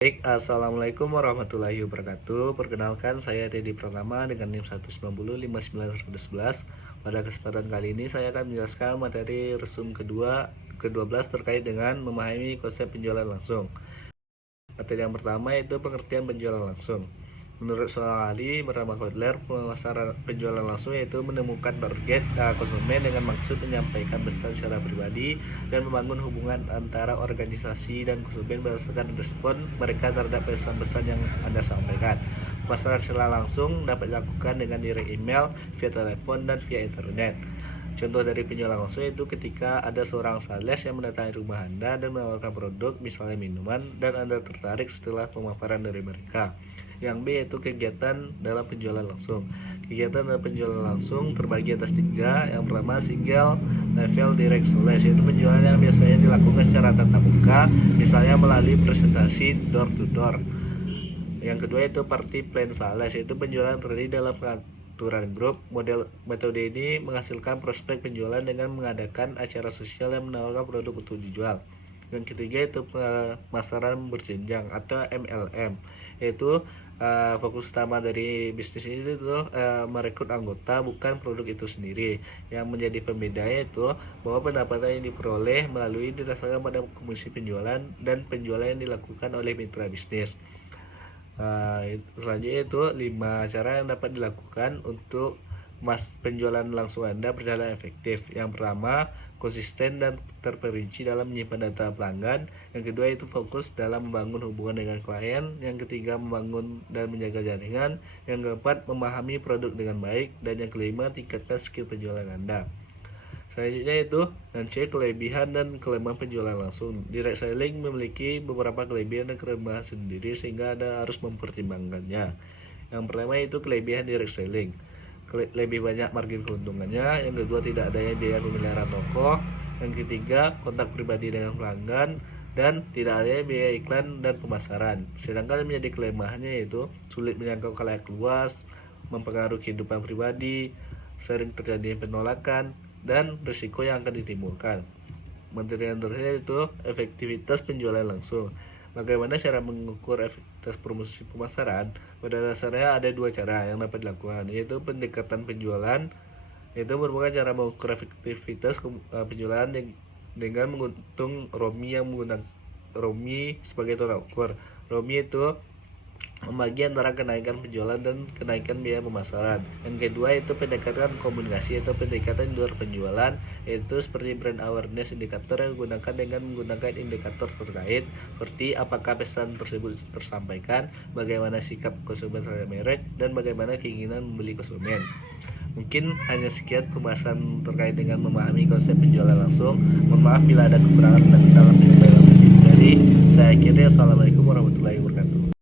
Baik, Assalamualaikum warahmatullahi wabarakatuh. Perkenalkan, saya Dedi Pratama dengan NIM 1905911. Pada kesempatan kali ini saya akan menjelaskan materi resum ke-12 terkait dengan memahami konsep penjualan langsung. Materi yang pertama yaitu pengertian penjualan langsung. Menurut seorang ahli bernama Kotler, pemasaran penjualan langsung yaitu menemukan target konsumen dengan maksud menyampaikan pesan secara pribadi dan membangun hubungan antara organisasi dan konsumen berdasarkan respon mereka terhadap pesan-pesan yang Anda sampaikan. Pemasaran secara langsung dapat dilakukan dengan direct email, via telepon, dan via internet. Contoh dari penjualan langsung itu ketika ada seorang sales yang mendatangi rumah Anda dan menawarkan produk, misalnya minuman, dan Anda tertarik setelah pemaparan dari mereka. Yang B yaitu kegiatan dalam penjualan langsung. Kegiatan dalam penjualan langsung terbagi atas 3. Yang pertama, single level direct sales, yaitu penjualan yang biasanya dilakukan secara tatap muka, misalnya melalui presentasi door to door. Yang kedua itu party plan sales, yaitu penjualan terjadi dalam pengaturan grup. Metode ini menghasilkan prospek penjualan dengan mengadakan acara sosial yang menawarkan produk untuk dijual. Yang ketiga itu pemasaran berjenjang atau MLM, yaitu fokus utama dari bisnis ini itu merekrut anggota, bukan produk itu sendiri. Yang menjadi pembedanya itu bahwa pendapatan yang diperoleh melalui didasarkan pada komisi penjualan dan penjualan yang dilakukan oleh mitra bisnis. Selanjutnya itu 5 cara yang dapat dilakukan untuk penjualan langsung Anda berjalan efektif. Yang pertama, konsisten dan terperinci dalam menyimpan data pelanggan. Yang kedua itu fokus dalam membangun hubungan dengan klien. Yang ketiga, membangun dan menjaga jaringan. Yang keempat, memahami produk dengan baik. Dan yang kelima, tingkatkan skill penjualan Anda. Selanjutnya itu cek kelebihan dan kelemahan penjualan langsung. Direct selling memiliki beberapa kelebihan dan kelemahan sendiri sehingga Anda harus mempertimbangkannya. Yang pertama itu kelebihan direct selling. Lebih banyak margin keuntungannya. Yang kedua, tidak adanya biaya pemeliharaan toko. Yang ketiga, kontak pribadi dengan pelanggan, dan tidak adanya biaya iklan dan pemasaran. Sedangkan menjadi kelemahannya yaitu sulit menjangkau khalayak luas, mempengaruhi kehidupan pribadi, sering terjadi penolakan, dan risiko yang akan ditimbulkan. Materi yang terakhir itu efektivitas penjualan langsung. Bagaimana cara mengukur efektivitas promosi pemasaran? Pada dasarnya ada 2 cara yang dapat dilakukan, yaitu pendekatan penjualan, yaitu merupakan cara mengukur efektivitas penjualan dengan menghitung ROMI yang menggunakan ROMI sebagai tolak ukur. ROMI itu membagi antara kenaikan penjualan dan kenaikan biaya pemasaran. Yang kedua itu pendekatan komunikasi atau pendekatan luar penjualan, yaitu seperti brand awareness indikator yang digunakan dengan menggunakan indikator terkait seperti apakah pesan tersebut tersampaikan, bagaimana sikap konsumen terhadap merek, dan bagaimana keinginan membeli konsumen. Mungkin hanya sekian pembahasan terkait dengan memahami konsep penjualan langsung. Mohon maaf bila ada kekurangan dan dalam penyampaian. Jadi saya akhiri, assalamualaikum warahmatullahi wabarakatuh.